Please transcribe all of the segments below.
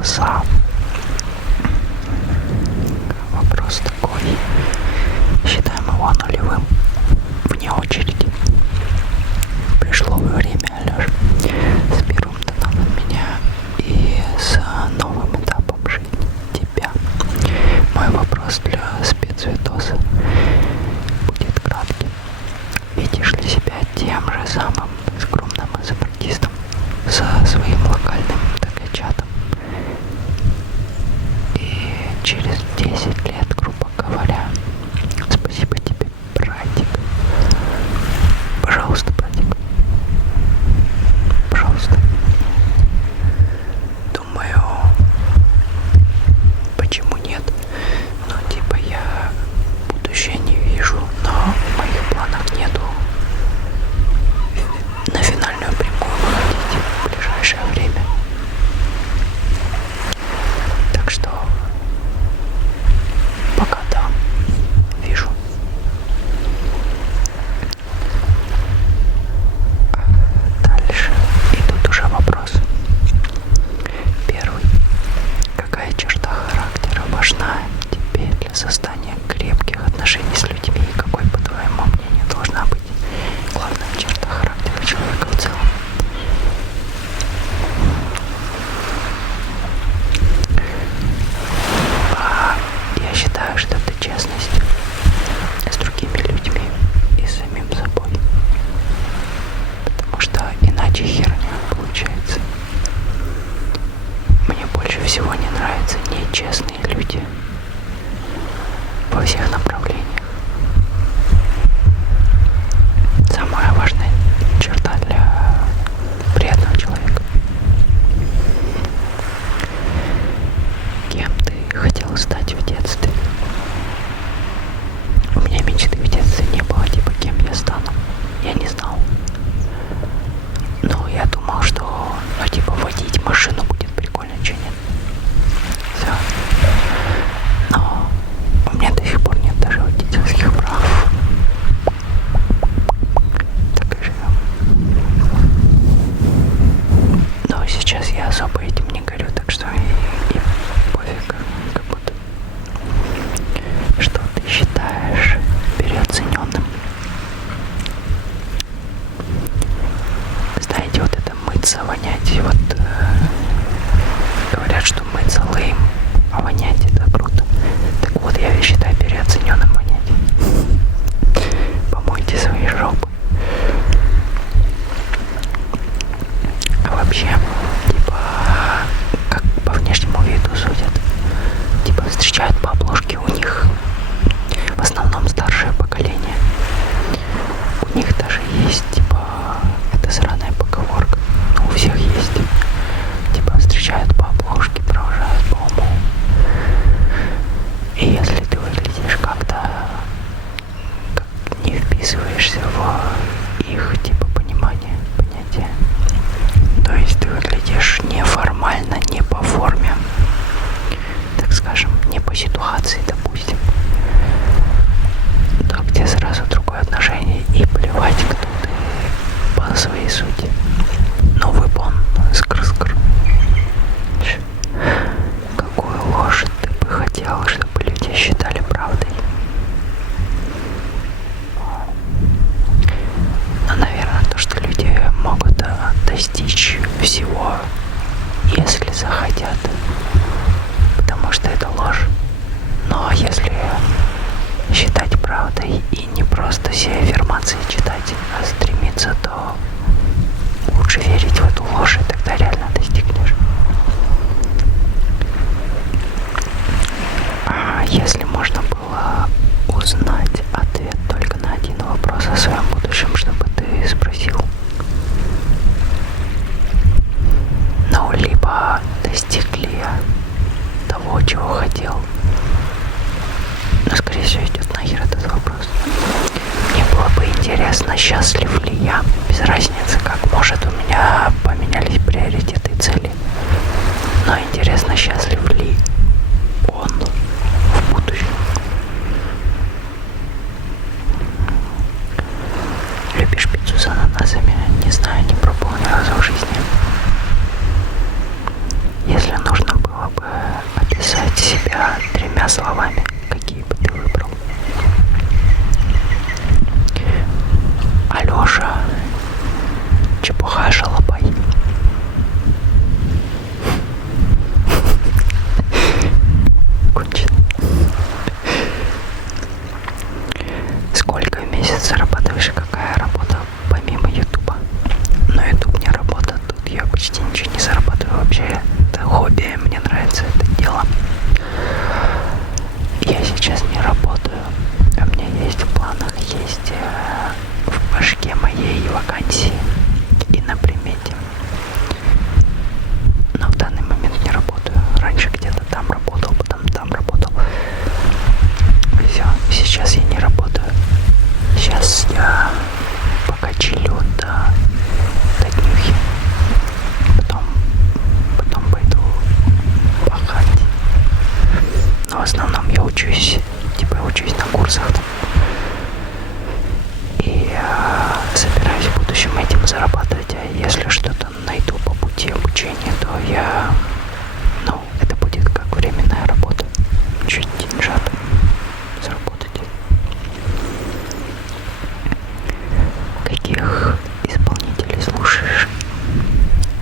глаза. Вопрос такой. Считаем его нулевым. Вне очереди. Пришло время, Алёш, с первым тоном от меня и с новым этапом жизни тебя. Мой вопрос для спецвидоса будет кратким. Видишь ли себя тем же самым скромным изобретистом со своим локальным ТГ-чатом? И через 10 лет, грубо говоря, спасибо тебе, братик. Пожалуйста, братик. Пожалуйста. Думаю, почему нет? Ну, типа, я будущее не вижу, но в моих планах нету на финальную прямую выходить в ближайшее время. Так что пока да, вижу. Дальше. И тут уже вопрос. Первый. Какая черта характера важна тебе для создания крепких отношений с людьми? И какой, по твоему мнению, должна быть главная черта характера человека в целом? Я считаю, что это честность с другими людьми и с самим собой. Потому что иначе херня получается. Мне больше всего не нравятся нечестные люди во всех направлениях. Самая важная черта для приятного человека. Кем ты хотел стать в детстве? У меня мечты в детстве не было, типа, кем я стану. Я не знал. Но я думал, что, ну, типа, водить машину будет прикольно, че нет? Все. Но у меня до сих пор нет даже водительских прав. Так и живем. Но сейчас я особо этим не горю, так что и пофиг, как будто. Что ты считаешь переоцененным? Знаете, вот это мыться, вонять, вот говорят, что мыться лейм, а вонять это круто. Так вот, я считаю переоцененным вонять. Помойте свои жопы. А вообще, типа, как по внешнему виду судят, типа, встречают по обложке, у них в основном старшее поколение. У них даже есть, типа, это сраная поговорка, но у всех есть. Типа, встречают по обложке, провожают по уму. И если ты выглядишь как-то, как не вписываешься в их, типа, понимание, понятие, то есть ты выглядишь неформально, не по форме, так скажем, не по ситуации, допустим, то где сразу другое отношение и плевать, кто ты по своей сути. Ну, выпон, скр-скр. Какую ложь ты бы хотел, чтобы люди считали правдой? Ну, наверное, то, что люди могут достичь всего, если захотят, потому что это ложь. Но если считать правдой и не просто все аффирмации читать, а стремиться, то лучше верить в эту ложь, и тогда реально достигнешь. А если можно было узнать ответ только на один вопрос о своем будущем, чтобы ты спросил? Ну, либо достиг ли я того, чего хотел. Но, скорее всего, идет нахер этот вопрос. Мне было бы интересно, счастлив ли я. Без разницы, как, может, у меня поменялись приоритеты и цели. Но интересно, счастлив ли он в будущем. Любишь пиццу с ананасами? Не знаю, не пробовал ни разу в жизни. Если нужно было учусь, типа учусь на курсах там. И собираюсь в будущем этим зарабатывать. А если что-то найду по пути обучения, то я, ну, это будет как временная работа. Чуть деньжат заработать. Каких исполнителей слушаешь?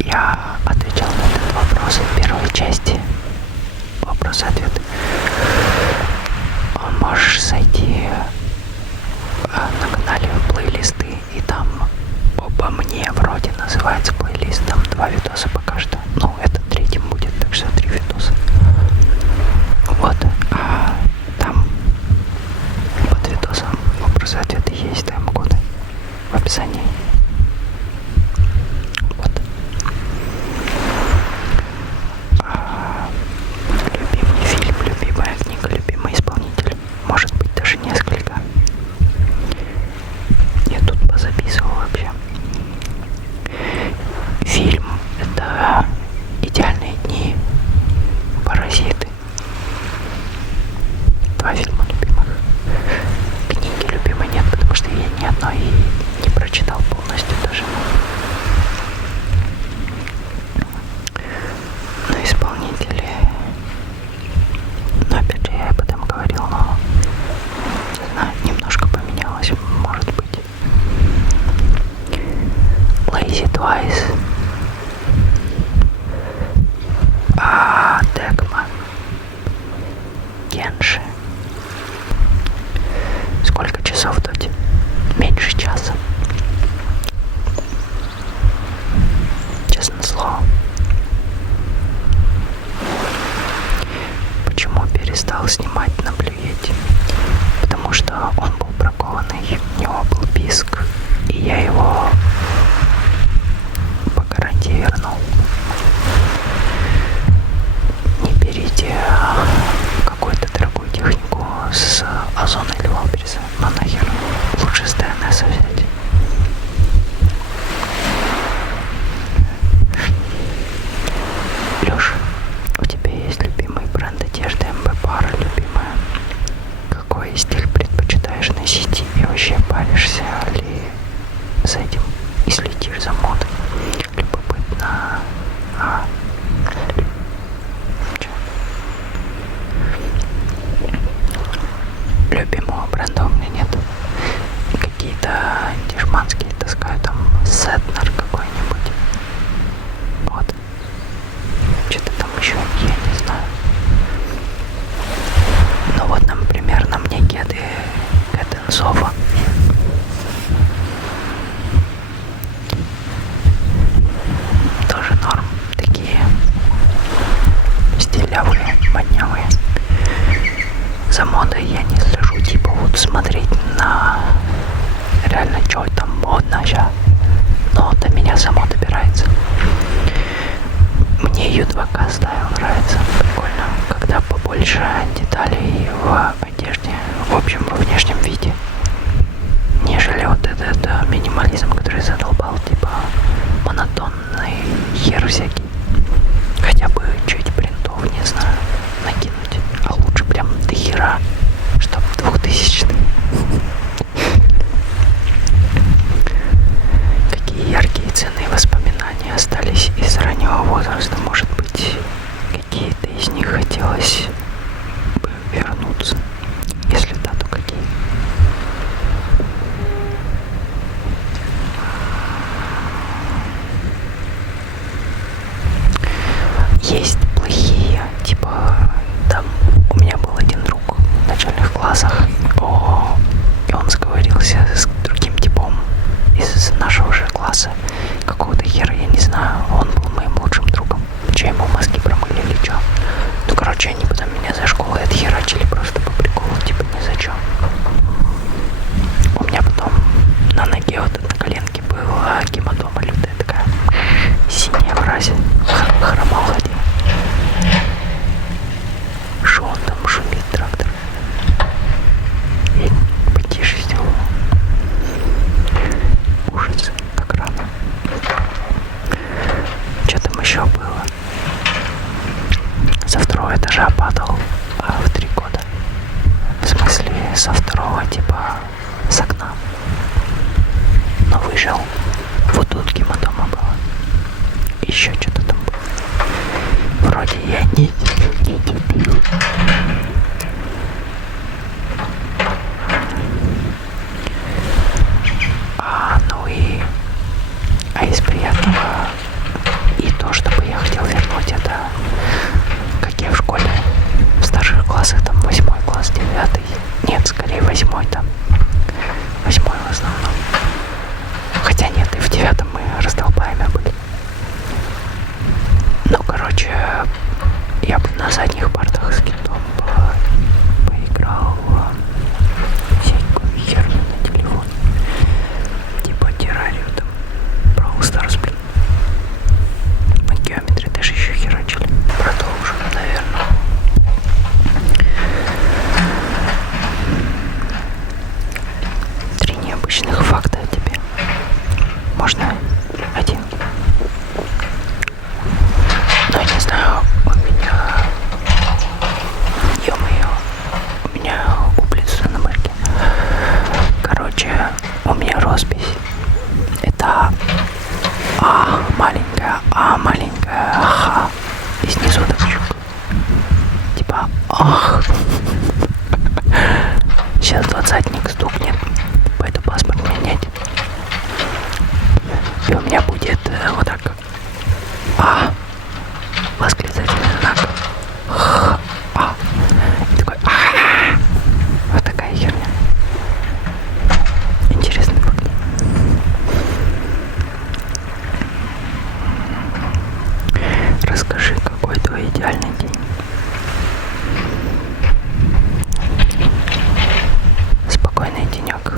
Я отвечал на этот вопрос в первой части. Вопрос-ответ. Можешь зайти на канале плейлисты, и там обо мне вроде называется плейлист. Там 2 видоса пока что. Ну, это третьим будет, так что 3 видоса. Вот. А там под видосом вопрос-ответы есть тайм-коды в описании. Вот. Любимый фильм, любимая книга, любимый исполнитель. Может быть, даже несколько. Я тут позаписывал вообще. Фильм — это «Идеальные дни», «Паразиты». 2 фильма любимых. Книги любимой нет, потому что я ни одной не прочитал полностью даже. Но исполнители... Но опять же, я об этом говорил, но не знаю, немножко поменялось, может быть. Lazy Twice. Дегма. Генши. Сколько часов в доте? Меньше часа. Честное слово. Почему перестал снимать на Блюете? Потому что он был бракованный, у него был писк, и я его по гарантии вернул. Не берите какую-то дорогую технику с Озона или Валбериса, но нахер, лучше с ДНС взять. Лёш, у тебя есть любимый бренд одежды МБ Пара, любимая? Какой стиль предпочитаешь носить и вообще паришься ли с этим и следишь за модой? Любопытно. Любимого бренда у меня нет. Какие-то дешманские таскаю, там Сетнер какой-нибудь. Вот. Что-то там еще, я не знаю. Ну вот, например, на мне кеды Кэтенсова. Тоже норм. Такие стилявые, моднявые. За модой я не слежу, типа вот смотреть на реально, что там модно сейчас. Но до меня само добирается. Мне U2K стайл нравится, прикольно, когда побольше деталей в одежде, в общем, во внешнем виде, нежели вот этот минимализм, который задолбал, типа монотонный хер всякий. Хотя бы чуть принтов, не знаю, накинуть, а лучше прям до хера, чтоб 2000-й. Какие яркие ценные воспоминания остались из раннего возраста? Может быть, какие-то из них хотелось бы вернуться? Если да, то какие? Есть плохие, типа, там у меня был один друг в начальных классах, и он сговорился с другим типом из нашего же класса, какого-то хера, я не знаю, он был моим лучшим другом, че ему мозги промыли или че. Ну, короче, они потом меня за школой отхерачили просто по приколу, типа, ни за че. У меня потом на ноге, вот на коленке была гематома лютая такая, синяя в разе, хромал один. Шо он там шумит, трактор? И потише сделал. Ужас, как рано. Что там еще было? Со 2-го этажа падал в 3 года. со второго, типа, с окна. Но выжил. Вот тут гематома была. Еще что-то там было. Вроде я не дебил. А из приятного и то, чтобы я хотел вернуть, это как я в школе в старших классах, там 8 класс, 9, нет, скорее 8 там, 8 в основном. Хотя нет, и в 9 мы раздолбаями были. Ну, короче, я бы на задних партах с кем-то поиграл в всякую херню на телефоне. Типа террарию там, Brawl Stars, блин. Мы геометрии даже еще херачили. Продолжим, наверное. Три необычных факта о тебе. Можно один? Ну, не знаю, у меня... Ё-моё, у меня ублюдство на мышке. Короче, у меня роспись. Это маленькая, ха. И снизу так типа ах. Сейчас 20-ник стукнет. Пойду паспорт менять. И у меня будет вот так. Восклицательный знак. И такой вот такая херня. Интересный факт. Расскажи, какой твой идеальный день? Спокойный денек,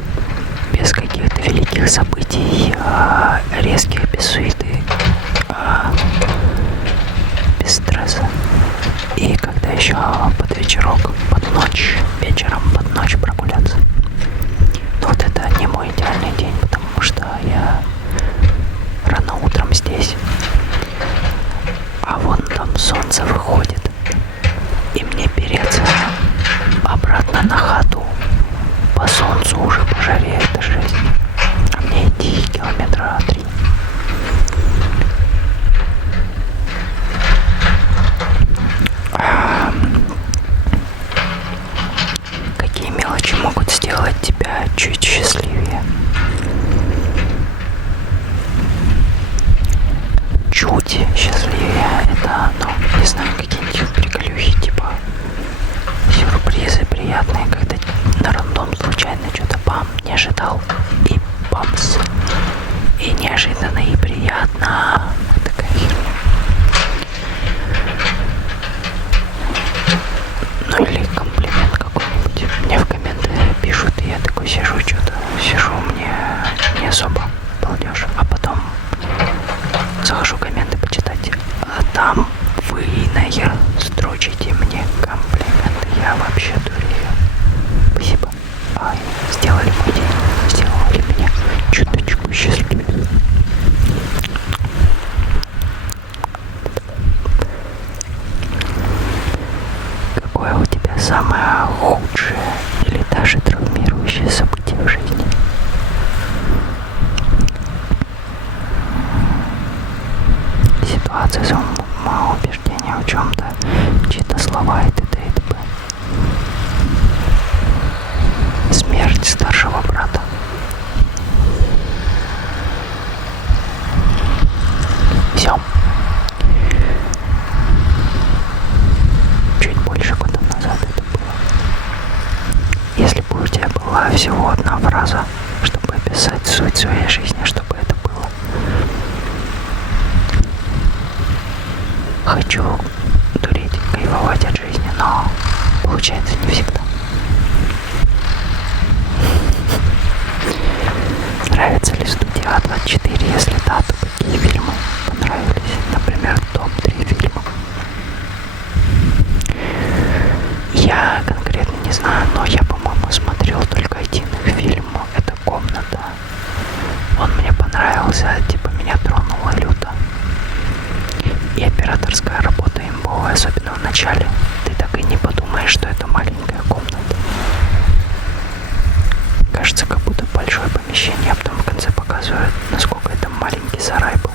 без каких-то великих событий, резких, без суеты, без стресса. И когда еще под вечерок, под ночь, вечером под ночь прогуляться. Но вот это не мой идеальный день, потому что я рано утром здесь, а вон там солнце выходит, и мне переться обратно на хату по солнцу уже по жаре, это жесть. А мне идти километра 3. Какие мелочи могут сделать тебя чуть счастливее? Чуть счастливее. Это, ну, не знаю, какие-нибудь приколюхи, типа сюрпризы приятные, когда на рандом случайно что-то бам, не ожидал, и бамс. И неожиданно, и приятно. Вот такая херня. Ну или комплимент какой-нибудь. Мне в комменты пишут, и я такой сижу, мне не особо балдеж. А потом захожу комменты почитать, а там вы, нахер, строчите мне комплименты. Я вообще дурею. Спасибо. Сделали мой день. Сделали меня чуточку счастливее. Какое у тебя самое худшее или даже травмирующее событие в жизни? Ситуация самоубеждения в чем-то, чьи-то слова и т.д. и т.п. Смерть старшего брата. Все. Чуть больше года назад это было. Если бы у тебя была всего одна фраза, чтобы описать суть своей жизни, чтобы это было. Хочу дуреть, кайфовать от жизни, но получается не всегда. Нравится ли студия А24? Если да, то какие фильмы понравились? Например, топ-3 фильмов. Я конкретно не знаю, но я, по-моему, смотрел только один их фильм. Это «Комната». Он мне понравился, типа меня тронуло люто. И операторская работа имбовая, особенно в начале. Ты так и не подумаешь, что это маленькая комната. кажется, как будто большое помещение, а потом в конце показывают, насколько это маленький сарай был.